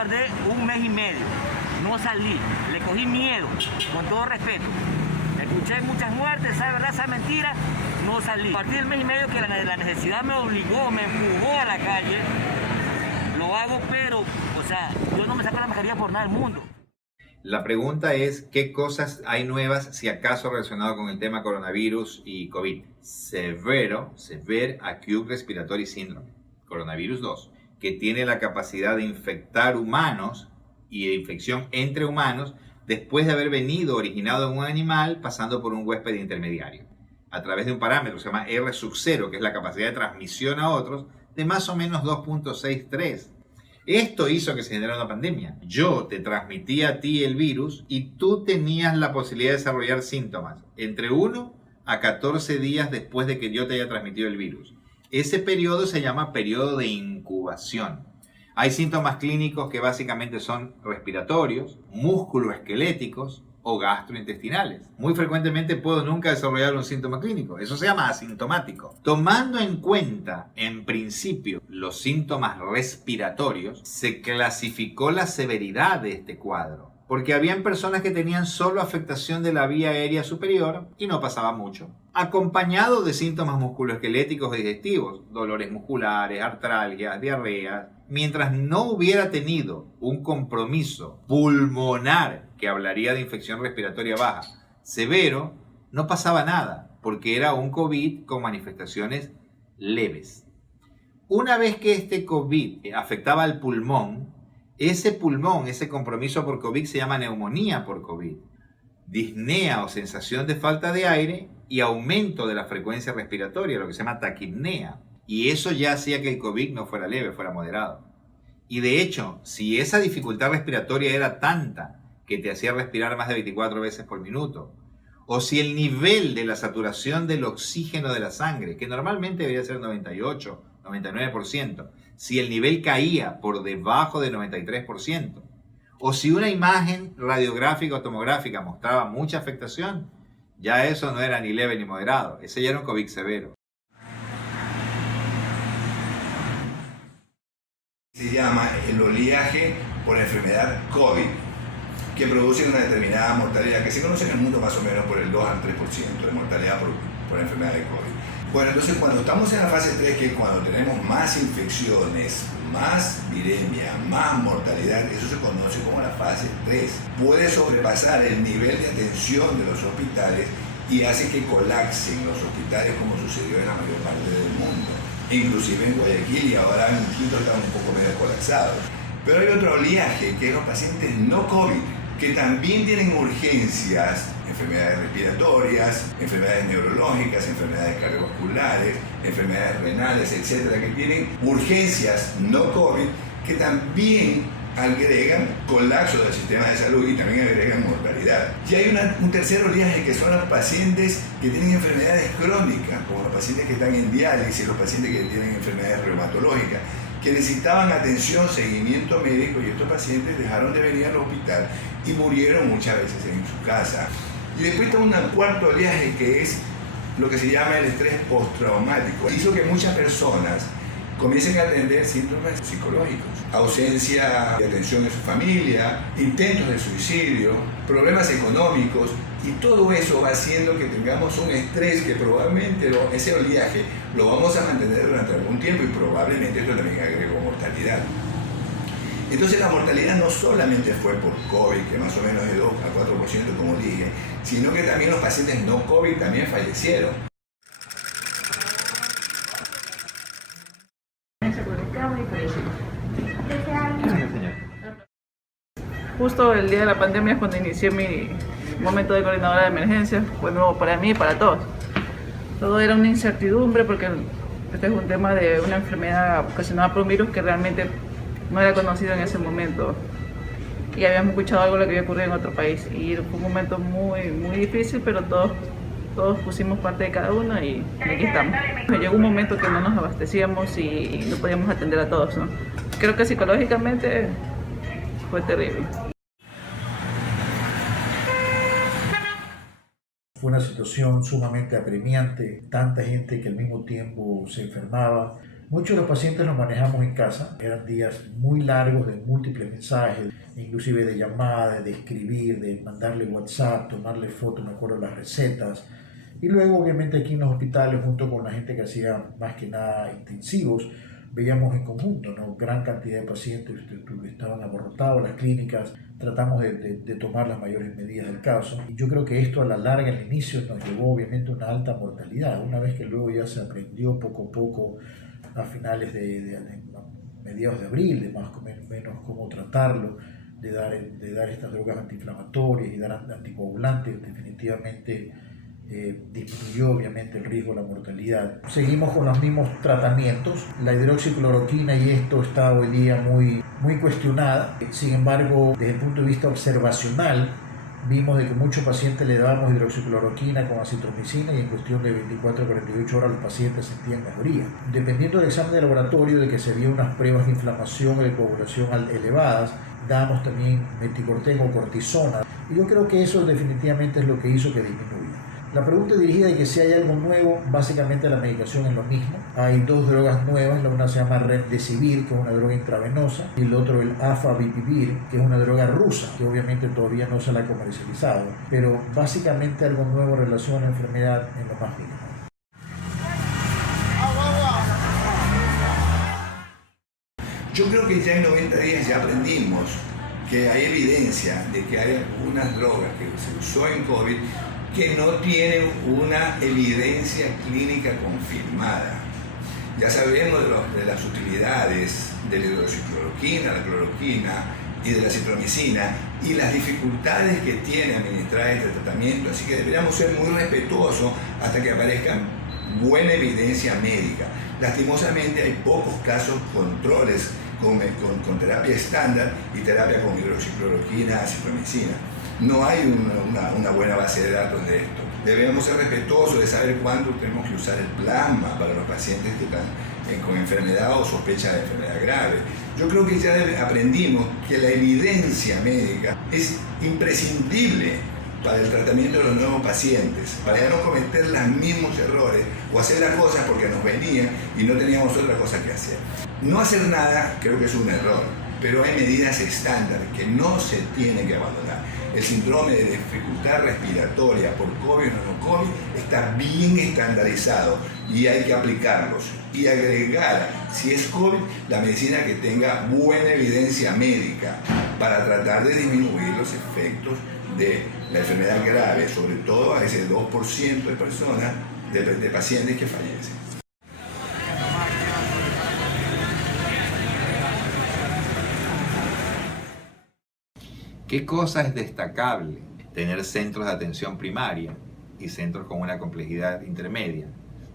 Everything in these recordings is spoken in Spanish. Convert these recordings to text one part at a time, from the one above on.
guardé un mes y medio. No salí, le cogí miedo, con todo respeto. Escuché muchas muertes, sabe verdad, sabe mentira, no salí. A partir del mes y medio que la necesidad me obligó, me empujó a la calle, lo hago, pero, o sea, yo no me saco la mascarilla por nada del mundo. La pregunta es, ¿qué cosas hay nuevas, si acaso relacionado con el tema coronavirus y COVID? Severe Acute Respiratory Syndrome, coronavirus 2, que tiene la capacidad de infectar humanos y de infección entre humanos después de haber venido originado en un animal pasando por un huésped intermediario, a través de un parámetro que se llama R sub 0, que es la capacidad de transmisión a otros, de más o menos 2.63. Esto hizo que se generara una pandemia. Yo te transmitía a ti el virus y tú tenías la posibilidad de desarrollar síntomas entre 1 a 14 días después de que yo te haya transmitido el virus. Ese periodo se llama periodo de incubación. Hay síntomas clínicos que básicamente son respiratorios, musculoesqueléticos o gastrointestinales. Muy frecuentemente puedo nunca desarrollar un síntoma clínico. Eso se llama asintomático. Tomando en cuenta, en principio, los síntomas respiratorios, se clasificó la severidad de este cuadro. Porque habían personas que tenían solo afectación de la vía aérea superior y no pasaba mucho, acompañado de síntomas musculoesqueléticos y digestivos, dolores musculares, artralgias, diarreas, mientras no hubiera tenido un compromiso pulmonar que hablaría de infección respiratoria baja severo, no pasaba nada, porque era un COVID con manifestaciones leves. Una vez que este COVID afectaba al pulmón, ese compromiso por COVID se llama neumonía por COVID, disnea o sensación de falta de aire y aumento de la frecuencia respiratoria, lo que se llama taquipnea. Y eso ya hacía que el COVID no fuera leve, fuera moderado. Y de hecho, si esa dificultad respiratoria era tanta que te hacía respirar más de 24 veces por minuto, o si el nivel de la saturación del oxígeno de la sangre, que normalmente debería ser 98, 99%, si el nivel caía por debajo del 93%, o si una imagen radiográfica o tomográfica mostraba mucha afectación, ya eso no era ni leve ni moderado, ese ya era un COVID severo. Se llama el oleaje por enfermedad COVID, que produce una determinada mortalidad, que se conoce en el mundo más o menos por el 2 al 3% de mortalidad por enfermedad de COVID. Bueno, entonces cuando estamos en la fase 3, que es cuando tenemos más infecciones, más viremia, más mortalidad, eso se conoce como la fase 3. Puede sobrepasar el nivel de atención de los hospitales y hace que colapsen los hospitales, como sucedió en la mayor parte del mundo. Inclusive en Guayaquil, y ahora en Quito están un poco medio colapsados. Pero hay otro oleaje, que es los pacientes no COVID, que también tienen urgencias, enfermedades respiratorias, enfermedades neurológicas, enfermedades cardiovasculares, enfermedades renales, etcétera, que tienen urgencias no COVID, que también agregan colapso del sistema de salud y también agregan mortalidad. Y hay un tercer oleaje, que son los pacientes que tienen enfermedades crónicas, como los pacientes que están en diálisis, los pacientes que tienen enfermedades reumatológicas, que necesitaban atención, seguimiento médico, y estos pacientes dejaron de venir al hospital y murieron muchas veces en su casa. Y después está un cuarto oleaje, que es lo que se llama el estrés postraumático. Hizo que muchas personas comiencen a tener síntomas psicológicos, ausencia de atención en su familia, intentos de suicidio, problemas económicos, y todo eso va haciendo que tengamos un estrés que probablemente ese oleaje lo vamos a mantener durante algún tiempo, y probablemente esto también agregó mortalidad. Entonces la mortalidad no solamente fue por COVID, que más o menos de 2 a 4% como dije, sino que también los pacientes no COVID también fallecieron. Justo el día de la pandemia es cuando inicié mi momento de coordinadora de emergencias. Fue nuevo para mí y para todos. Todo era una incertidumbre, porque este es un tema de una enfermedad ocasionada por un virus que realmente no era conocido en ese momento. Y habíamos escuchado algo de lo que había ocurrido en otro país. Y fue un momento muy difícil, pero todos pusimos parte de cada uno y aquí estamos. Llegó un momento que no nos abastecíamos y no podíamos atender a todos, ¿no? Creo que psicológicamente fue terrible. Fue una situación sumamente apremiante, tanta gente que al mismo tiempo se enfermaba, Muchos de los pacientes los manejamos en casa, eran días muy largos de múltiples mensajes, inclusive de llamadas, de escribir, de mandarle WhatsApp, tomarle fotos, me acuerdo las recetas. Y luego obviamente aquí en los hospitales, junto con la gente que hacía más que nada intensivos, veíamos en conjunto, ¿no? Gran cantidad de pacientes estaban abarrotados, las clínicas, tratamos de tomar las mayores medidas del caso. Y yo creo que esto a la larga, al inicio, nos llevó obviamente a una alta mortalidad. Una vez que luego ya se aprendió poco a poco, a finales de mediados de abril, de más o menos cómo tratarlo, de dar estas drogas antiinflamatorias y dar anticoagulantes, definitivamente disminuyó obviamente el riesgo de la mortalidad. Seguimos con los mismos tratamientos. La hidroxicloroquina y esto está hoy día muy cuestionada. Sin embargo, desde el punto de vista observacional, vimos de que muchos pacientes le dábamos hidroxicloroquina con acitromicina y en cuestión de 24 a 48 horas los pacientes sentían mejoría. Dependiendo del examen de laboratorio, de que se vio unas pruebas de inflamación y de coagulación elevadas, dábamos también meticorten o cortisona. Y yo creo que eso definitivamente es lo que hizo que disminuya. La pregunta dirigida de que si hay algo nuevo, básicamente la medicación es lo mismo. Hay dos drogas nuevas, la una se llama Remdesivir, que es una droga intravenosa, y el otro el Afavipivir, que es una droga rusa, que obviamente todavía no se la ha comercializado, pero básicamente algo nuevo en relación a la enfermedad en lo más mínimo. Yo creo que ya en 90 días ya aprendimos que hay evidencia de que hay algunas drogas que se usó en COVID que no tienen una evidencia clínica confirmada. Ya sabemos de las utilidades de la hidroxicloroquina, la cloroquina y de la citromicina y las dificultades que tiene administrar este tratamiento, así que deberíamos ser muy respetuosos hasta que aparezca buena evidencia médica. Lastimosamente hay pocos casos controles con terapia estándar y terapia con hidroxicloroquina, citromicina. No hay una buena base de datos de esto. Debemos ser respetuosos de saber cuándo tenemos que usar el plasma para los pacientes que están con enfermedad o sospecha de enfermedad grave. Yo creo que ya aprendimos que la evidencia médica es imprescindible para el tratamiento de los nuevos pacientes, para ya no cometer los mismos errores o hacer las cosas porque nos venían y no teníamos otra cosa que hacer. No hacer nada creo que es un error, pero hay medidas estándar que no se tienen que abandonar. El síndrome de dificultad respiratoria por COVID o no COVID está bien estandarizado y hay que aplicarlos y agregar, si es COVID, la medicina que tenga buena evidencia médica para tratar de disminuir los efectos de la enfermedad grave, sobre todo a ese 2% de personas, de pacientes que fallecen. ¿Qué cosa es destacable? Tener centros de atención primaria y centros con una complejidad intermedia,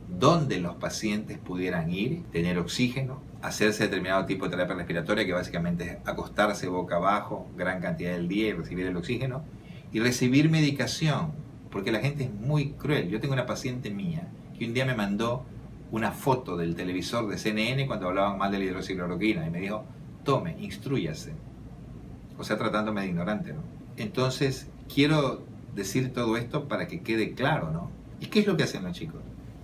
donde los pacientes pudieran ir, tener oxígeno, hacerse determinado tipo de terapia respiratoria, que básicamente es acostarse boca abajo gran cantidad del día y recibir el oxígeno, y recibir medicación, porque la gente es muy cruel. Yo tengo una paciente mía que un día me mandó una foto del televisor de CNN cuando hablaban mal de la hidroxicloroquina y me dijo, tome, instrúyase. O sea, tratándome de ignorante, ¿no? Entonces, quiero decir todo esto para que quede claro, ¿no? ¿Y qué es lo que hacen los chicos?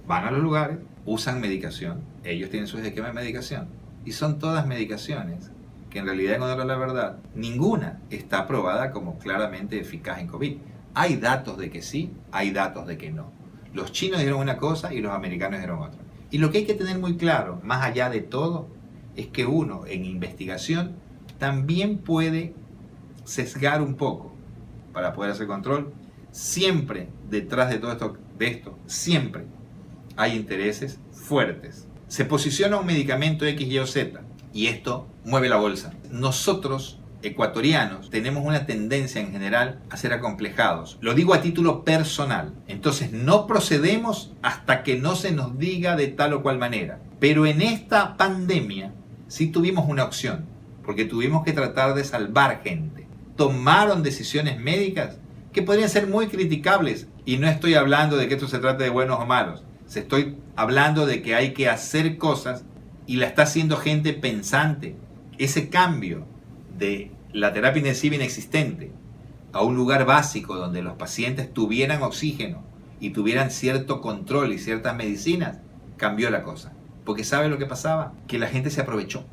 Van a los lugares, usan medicación, ellos tienen sus esquemas de medicación, y son todas medicaciones que en realidad, en honor a la verdad, ninguna está aprobada como claramente eficaz en COVID. Hay datos de que sí, hay datos de que no. Los chinos dijeron una cosa y los americanos dijeron otra. Y lo que hay que tener muy claro, más allá de todo, es que uno en investigación también puede sesgar un poco para poder hacer control. Siempre detrás de todo esto, siempre hay intereses fuertes. Se posiciona un medicamento X, Y o Z y esto mueve la bolsa. Nosotros, ecuatorianos, tenemos una tendencia en general a ser acomplejados. Lo digo a título personal. Entonces no procedemos hasta que no se nos diga de tal o cual manera. Pero en esta pandemia sí tuvimos una opción, porque tuvimos que tratar de salvar gente. Tomaron decisiones médicas que podrían ser muy criticables. Y no estoy hablando de que esto se trate de buenos o malos. Estoy hablando de que hay que hacer cosas y la está haciendo gente pensante. Ese cambio de la terapia intensiva inexistente a un lugar básico donde los pacientes tuvieran oxígeno y tuvieran cierto control y ciertas medicinas, cambió la cosa. Porque ¿sabe lo que pasaba? Que la gente se aprovechó.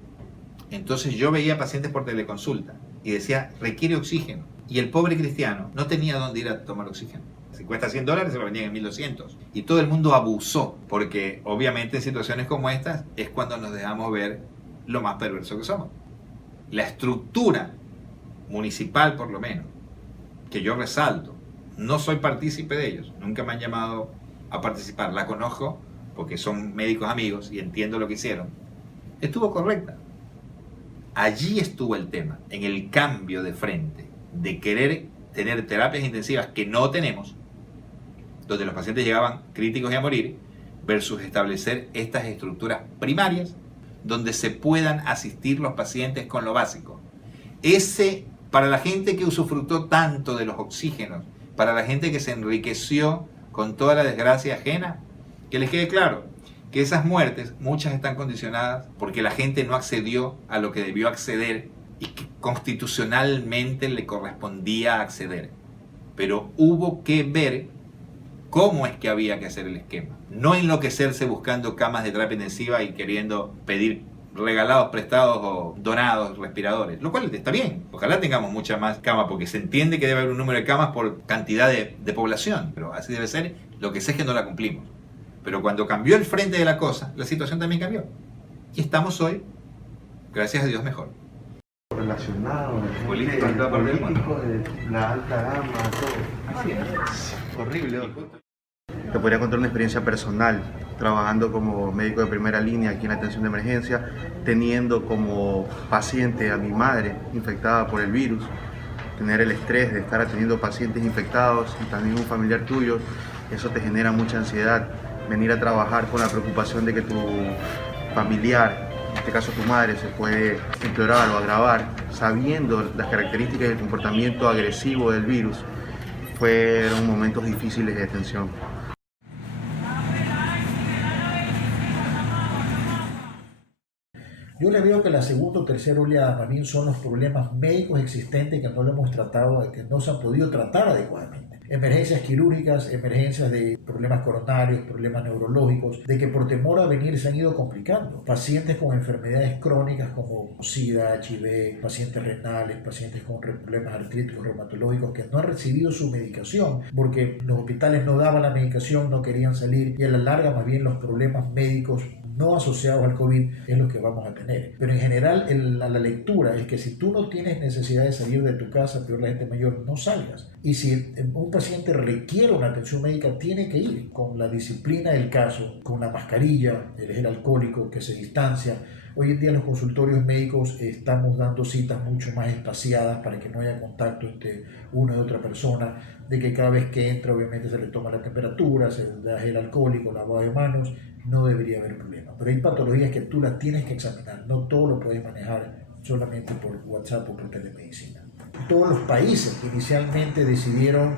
Entonces yo veía pacientes por teleconsulta y decía, requiere oxígeno. Y el pobre cristiano no tenía dónde ir a tomar oxígeno. Si cuesta $100, se lo vendían en 1.200. Y todo el mundo abusó, porque obviamente en situaciones como estas es cuando nos dejamos ver lo más perverso que somos. La estructura municipal, por lo menos, que yo resalto, no soy partícipe de ellos, nunca me han llamado a participar, la conozco porque son médicos amigos y entiendo lo que hicieron, estuvo correcta. Allí estuvo el tema, en el cambio de frente, de querer tener terapias intensivas que no tenemos, donde los pacientes llegaban críticos y a morir, versus establecer estas estructuras primarias donde se puedan asistir los pacientes con lo básico. Para la gente que usufructó tanto de los oxígenos, para la gente que se enriqueció con toda la desgracia ajena, que les quede claro que esas muertes, muchas están condicionadas porque la gente no accedió a lo que debió acceder y que constitucionalmente le correspondía acceder. Pero hubo que ver cómo es que había que hacer el esquema. No enloquecerse buscando camas de terapia intensiva y queriendo pedir regalados, prestados o donados respiradores, lo cual está bien. Ojalá tengamos mucha más camas, porque se entiende que debe haber un número de camas por cantidad de población, pero así debe ser. Lo que sé es que no la cumplimos. Pero cuando cambió el frente de la cosa, la situación también cambió. Y estamos hoy, gracias a Dios, mejor. Relacionado, Político en toda parte del mundo. de la alta gama, todo. Así es. Horrible. Te podría contar una experiencia personal, trabajando como médico de primera línea aquí en la atención de emergencia, teniendo como paciente a mi madre infectada por el virus, tener el estrés de estar atendiendo pacientes infectados y también un familiar tuyo, eso te genera mucha ansiedad. Venir a trabajar con la preocupación de que tu familiar, en este caso tu madre, se puede empeorar o agravar, sabiendo las características y el comportamiento agresivo del virus, fueron momentos difíciles de tensión. Yo le veo que la segunda o tercera oleada más bien son los problemas médicos existentes que no lo hemos tratado, que no se han podido tratar adecuadamente. Emergencias quirúrgicas, emergencias de problemas coronarios, problemas neurológicos, de que por temor a venir se han ido complicando. Pacientes con enfermedades crónicas como SIDA, HIV, pacientes renales, pacientes con problemas artríticos, reumatológicos, que no han recibido su medicación porque los hospitales no daban la medicación, no querían salir, y a la larga más bien los problemas médicos no asociados al COVID es lo que vamos a tener. Pero en general la lectura es que si tú no tienes necesidad de salir de tu casa, peor la gente mayor, no salgas. Y si un paciente requiere una atención médica, tiene que ir con la disciplina del caso, con una mascarilla, el gel alcohólico, que se distancia. Hoy en día en los consultorios médicos estamos dando citas mucho más espaciadas para que no haya contacto entre una y otra persona, de que cada vez que entra obviamente se le toma la temperatura, se le da gel alcohólico, lavado de manos, no debería haber problema. Pero hay patologías que tú las tienes que examinar, no todo lo puedes manejar solamente por WhatsApp o por telemedicina. Todos los países que inicialmente decidieron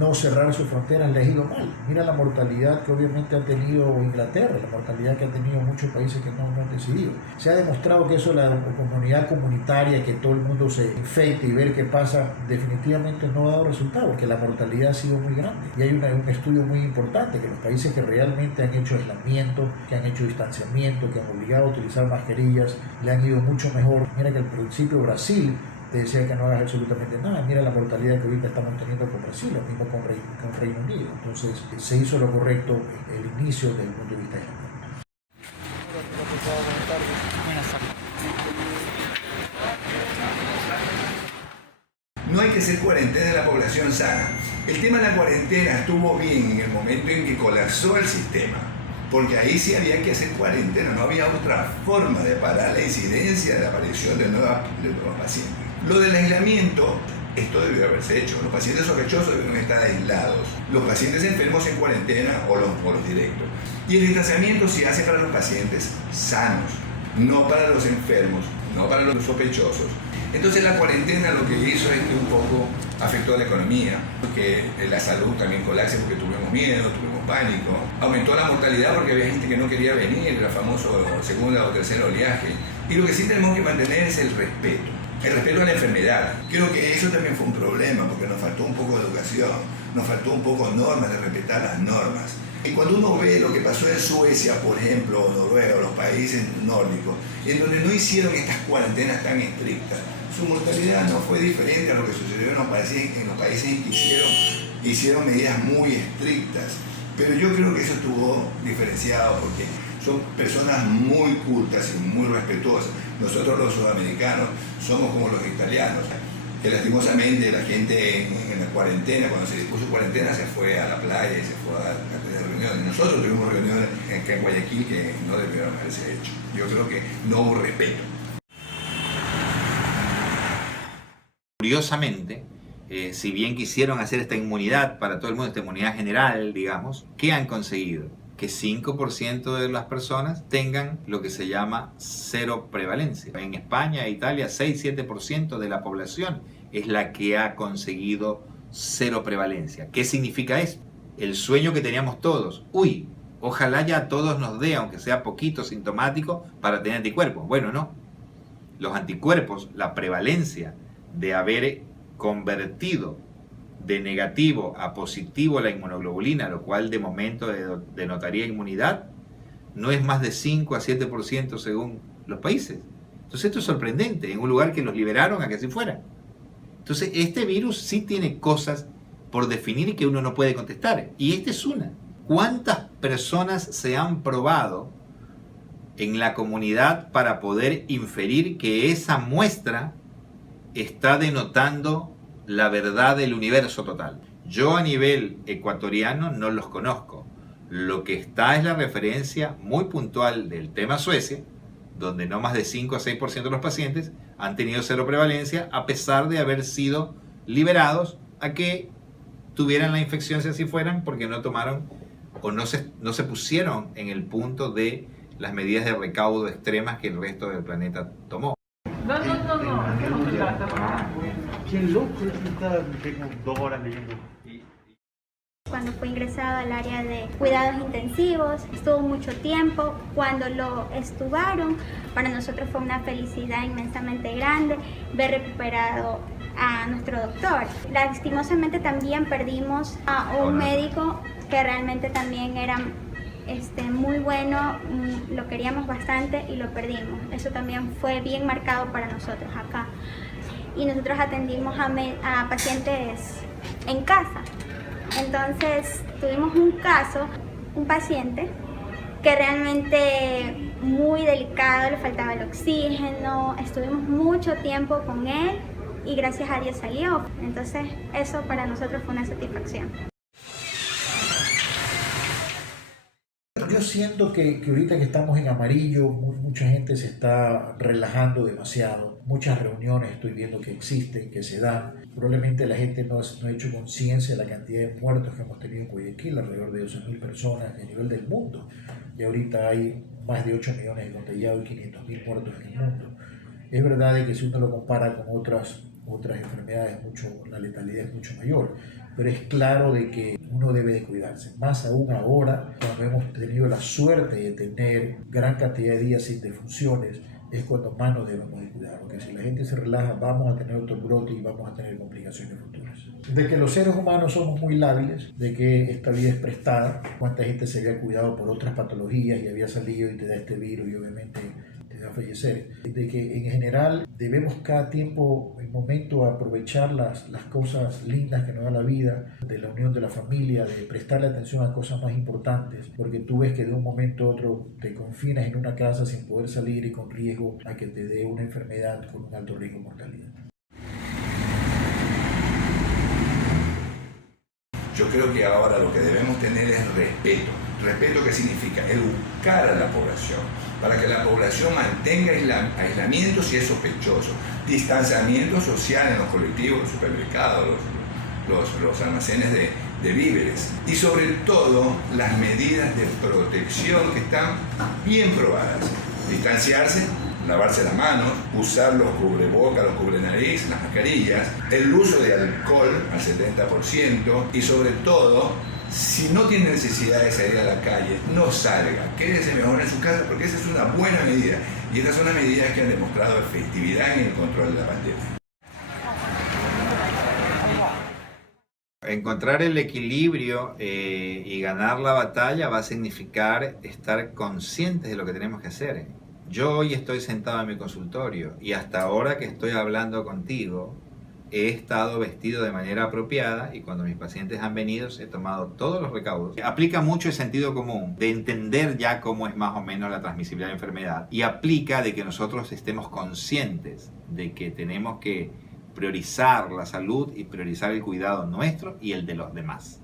no cerrar sus fronteras les ha ido mal. Mira la mortalidad que obviamente ha tenido Inglaterra, la mortalidad que han tenido muchos países que no han decidido. Se ha demostrado que eso, la comunidad comunitaria, que todo el mundo se infecte y ver qué pasa, definitivamente no ha dado resultado, porque la mortalidad ha sido muy grande. Y hay un estudio muy importante, que los países que realmente han hecho aislamiento, que han hecho distanciamiento, que han obligado a utilizar mascarillas, le han ido mucho mejor. Mira que al principio Brasil te decía que no hagas absolutamente nada. Mira la mortalidad que ahorita estamos teniendo con Brasil, lo mismo con Reino Unido. Entonces se hizo lo correcto el inicio desde el punto de vista de la No hay que hacer cuarentena de la población sana. El tema de la cuarentena estuvo bien en el momento en que colapsó el sistema, porque ahí sí había que hacer cuarentena, no había otra forma de parar la incidencia de la aparición de nuevos pacientes. Lo del aislamiento, esto debió haberse hecho. Los pacientes sospechosos deben estar aislados. Los pacientes enfermos en cuarentena o los directos. Y el distanciamiento se hace para los pacientes sanos, no para los enfermos, no para los sospechosos. Entonces la cuarentena lo que hizo es que un poco afectó a la economía, porque la salud también colapsó porque tuvimos miedo, tuvimos pánico. Aumentó la mortalidad porque había gente que no quería venir, el famoso segunda o tercera oleaje. Y lo que sí tenemos que mantener es el respeto a la enfermedad. Creo que eso también fue un problema, porque nos faltó un poco de educación, nos faltó un poco normas, de respetar las normas. Y cuando uno ve lo que pasó en Suecia, por ejemplo, o Noruega, o los países nórdicos, en donde no hicieron estas cuarentenas tan estrictas, su mortalidad no fue diferente a lo que sucedió en los países en que hicieron medidas muy estrictas. Pero yo creo que eso estuvo diferenciado porque son personas muy cultas y muy respetuosas. Nosotros los sudamericanos somos como los italianos, que lastimosamente la gente en la cuarentena, cuando se dispuso cuarentena, se fue a la playa y se fue a tener reuniones. Nosotros tuvimos reuniones en Guayaquil que no debieron haberse hecho. Yo creo que no hubo respeto. Curiosamente, si bien quisieron hacer esta inmunidad para todo el mundo, esta inmunidad general, digamos, ¿qué han conseguido? Que 5% de las personas tengan lo que se llama cero prevalencia. En España e Italia, 6-7% de la población es la que ha conseguido cero prevalencia. ¿Qué significa esto? El sueño que teníamos todos. Uy, ojalá ya a todos nos dé, aunque sea poquito sintomático, para tener anticuerpos. Bueno, no. Los anticuerpos, la prevalencia de haber convertido de negativo a positivo la inmunoglobulina, lo cual de momento denotaría inmunidad, no es más de 5-7% según los países. Entonces esto es sorprendente, en un lugar que los liberaron a que así fuera. Entonces este virus sí tiene cosas por definir que uno no puede contestar, y esta es una. ¿Cuántas personas se han probado en la comunidad para poder inferir que esa muestra está denotando la verdad del universo total? Yo a nivel ecuatoriano no los conozco. Lo que está es la referencia muy puntual del tema Suecia, donde no más de 5-6% de los pacientes han tenido cero prevalencia, a pesar de haber sido liberados a que tuvieran la infección si así fueran, porque no tomaron o no se pusieron en el punto de las medidas de recaudo extremas que el resto del planeta tomó. No. Qué loco, tengo 2 horas leyendo. Cuando fue ingresado al área de cuidados intensivos, estuvo mucho tiempo. Cuando lo estuvaron, para nosotros fue una felicidad inmensamente grande ver recuperado a nuestro doctor. Lastimosamente también perdimos a un médico que realmente también era muy bueno, lo queríamos bastante y lo perdimos. Eso también fue bien marcado para nosotros acá. Y nosotros atendimos a pacientes en casa. Entonces tuvimos un caso, un paciente que realmente muy delicado, le faltaba el oxígeno, estuvimos mucho tiempo con él y gracias a Dios salió. Entonces eso para nosotros fue una satisfacción. Yo siento que ahorita que estamos en amarillo, mucha gente se está relajando demasiado. Muchas reuniones estoy viendo que existen, que se dan. Probablemente la gente no ha hecho conciencia de la cantidad de muertos que hemos tenido en Guayaquil, alrededor de 12.000 personas a nivel del mundo. Y ahorita hay más de 8 millones de contagiados y 500.000 muertos en el mundo. Es verdad que si uno lo compara con otras enfermedades, la letalidad es mucho mayor. Pero es claro de que uno debe de cuidarse, más aún ahora, cuando hemos tenido la suerte de tener gran cantidad de días sin defunciones, es cuando más nos debemos de cuidar, porque si la gente se relaja, vamos a tener otro brote y vamos a tener complicaciones futuras. De que los seres humanos somos muy lábiles, de que esta vida es prestada, cuánta gente se había cuidado por otras patologías y había salido y te da este virus y obviamente te da a fallecer. De que en general debemos cada tiempo, en momento, aprovechar las cosas lindas que nos da la vida, de la unión de la familia, de prestarle atención a cosas más importantes, porque tú ves que de un momento a otro te confinas en una casa sin poder salir y con riesgo a que te dé una enfermedad con un alto riesgo de mortalidad. Yo creo que ahora lo que debemos tener es respeto. ¿Respeto qué significa? Educar a la población, para que la población mantenga aislamiento si es sospechoso, distanciamiento social en los colectivos, los supermercados, los almacenes de víveres, y sobre todo las medidas de protección que están bien probadas. Distanciarse, lavarse las manos, usar los cubrebocas, los cubrenariz, las mascarillas, el uso de alcohol al 70% y sobre todo, si no tiene necesidad de salir a la calle, no salga, quédese mejor en su casa porque esa es una buena medida y estas son las medidas que han demostrado efectividad en el control de la pandemia. Encontrar el equilibrio y ganar la batalla va a significar estar conscientes de lo que tenemos que hacer. Yo hoy estoy sentado en mi consultorio y hasta ahora que estoy hablando contigo he estado vestido de manera apropiada y cuando mis pacientes han venido he tomado todos los recaudos. Aplica mucho el sentido común de entender ya cómo es más o menos la transmisibilidad de la enfermedad y aplica de que nosotros estemos conscientes de que tenemos que priorizar la salud y priorizar el cuidado nuestro y el de los demás.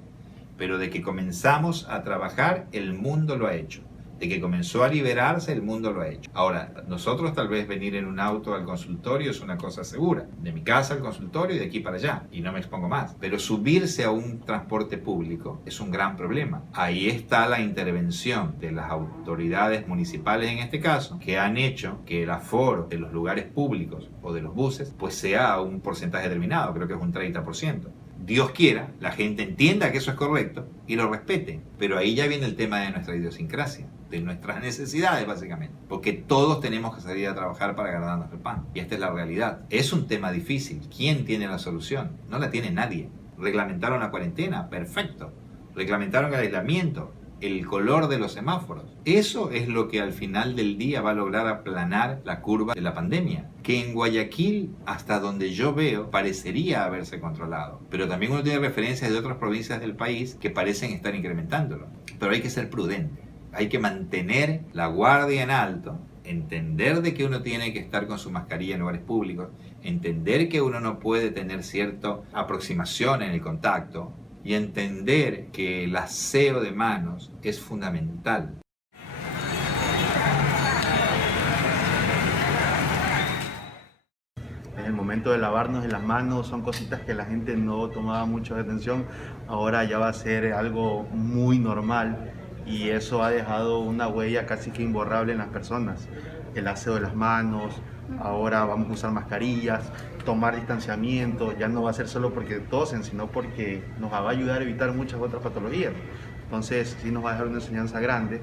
Pero de que comenzamos a trabajar, el mundo lo ha hecho. De que comenzó a liberarse, el mundo lo ha hecho. Ahora, nosotros tal vez venir en un auto al consultorio es una cosa segura. De mi casa al consultorio y de aquí para allá. Y no me expongo más. Pero subirse a un transporte público es un gran problema. Ahí está la intervención de las autoridades municipales en este caso, que han hecho que el aforo de los lugares públicos o de los buses pues sea un porcentaje determinado. Creo que es un 30%. Dios quiera, la gente entienda que eso es correcto y lo respete. Pero ahí ya viene el tema de nuestra idiosincrasia, de nuestras necesidades básicamente. Porque todos tenemos que salir a trabajar para ganarnos el pan. Y esta es la realidad. Es un tema difícil. ¿Quién tiene la solución? No la tiene nadie. Reglamentaron la cuarentena, perfecto. Reglamentaron el aislamiento, el color de los semáforos. Eso es lo que al final del día va a lograr aplanar la curva de la pandemia. Que en Guayaquil, hasta donde yo veo, parecería haberse controlado. Pero también uno tiene referencias de otras provincias del país que parecen estar incrementándolo. Pero hay que ser prudente. Hay que mantener la guardia en alto, entender de que uno tiene que estar con su mascarilla en lugares públicos, entender que uno no puede tener cierta aproximación en el contacto, y entender que el aseo de manos es fundamental. En el momento de lavarnos las manos son cositas que la gente no tomaba mucho atención, ahora ya va a ser algo muy normal y eso ha dejado una huella casi que imborrable en las personas. El aseo de las manos, ahora vamos a usar mascarillas, tomar distanciamiento, ya no va a ser solo porque tosen, sino porque nos va a ayudar a evitar muchas otras patologías. Entonces sí nos va a dejar una enseñanza grande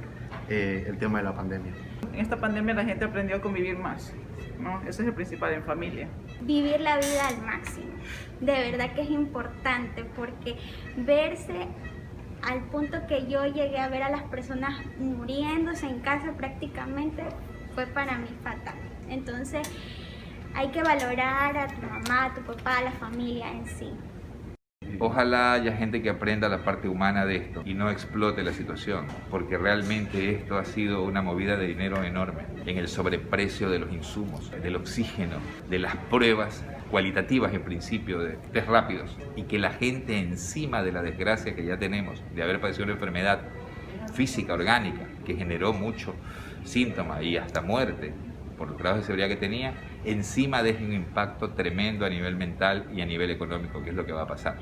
el tema de la pandemia. En esta pandemia la gente aprendió a convivir más, ¿no? Ese es el principal, en familia. Vivir la vida al máximo. De verdad que es importante porque verse al punto que yo llegué a ver a las personas muriéndose en casa prácticamente fue para mí fatal. Entonces hay que valorar a tu mamá, a tu papá, a la familia en sí. Ojalá haya gente que aprenda la parte humana de esto y no explote la situación, porque realmente esto ha sido una movida de dinero enorme en el sobreprecio de los insumos, del oxígeno, de las pruebas cualitativas en principio, de test rápidos, y que la gente encima de la desgracia que ya tenemos de haber padecido una enfermedad física, orgánica, que generó mucho síntoma y hasta muerte por los grados de severidad que tenía, encima deja un impacto tremendo a nivel mental y a nivel económico, que es lo que va a pasar.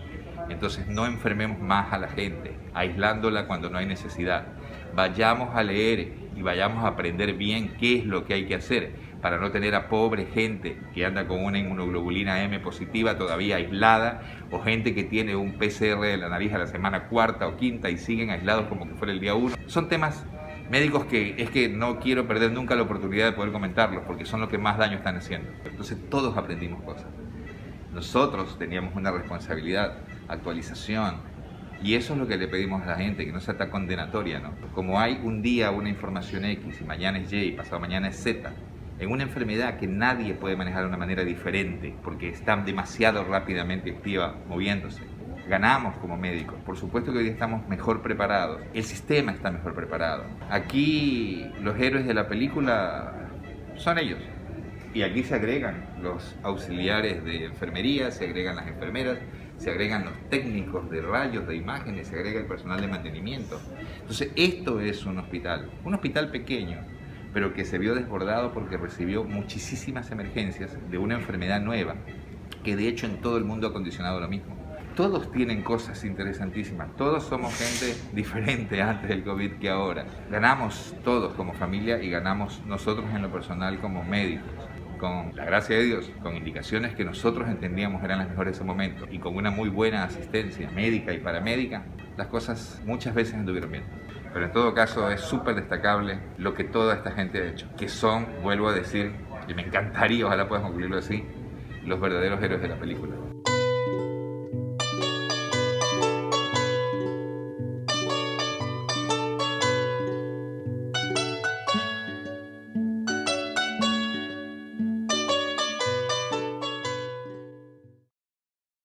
Entonces no enfermemos más a la gente, aislándola cuando no hay necesidad. Vayamos a leer y vayamos a aprender bien qué es lo que hay que hacer para no tener a pobre gente que anda con una inmunoglobulina M positiva todavía aislada, o gente que tiene un PCR de la nariz a la semana cuarta o quinta y siguen aislados como que fuera el día 1. Son temas médicos que es que no quiero perder nunca la oportunidad de poder comentarlos porque son los que más daño están haciendo. Entonces todos aprendimos cosas. Nosotros teníamos una responsabilidad, actualización, y eso es lo que le pedimos a la gente, que no sea tan condenatoria, ¿no? Como hay un día una información X y mañana es Y y pasado mañana es Z, en una enfermedad que nadie puede manejar de una manera diferente porque está demasiado rápidamente activa, moviéndose. Ganamos como médicos, por supuesto que hoy estamos mejor preparados, el sistema está mejor preparado. Aquí los héroes de la película son ellos, y aquí se agregan los auxiliares de enfermería, se agregan las enfermeras, se agregan los técnicos de rayos, de imágenes, se agrega el personal de mantenimiento. Entonces esto es un hospital pequeño, pero que se vio desbordado porque recibió muchísimas emergencias de una enfermedad nueva, que de hecho en todo el mundo ha condicionado lo mismo. Todos tienen cosas interesantísimas, todos somos gente diferente antes del COVID que ahora. Ganamos todos como familia y ganamos nosotros en lo personal como médicos, con la gracia de Dios, con indicaciones que nosotros entendíamos eran las mejores en ese momento y con una muy buena asistencia médica y paramédica, las cosas muchas veces anduvieron bien. Pero en todo caso es súper destacable lo que toda esta gente ha hecho, que son, vuelvo a decir, y me encantaría, ojalá puedas concluirlo así, los verdaderos héroes de la película.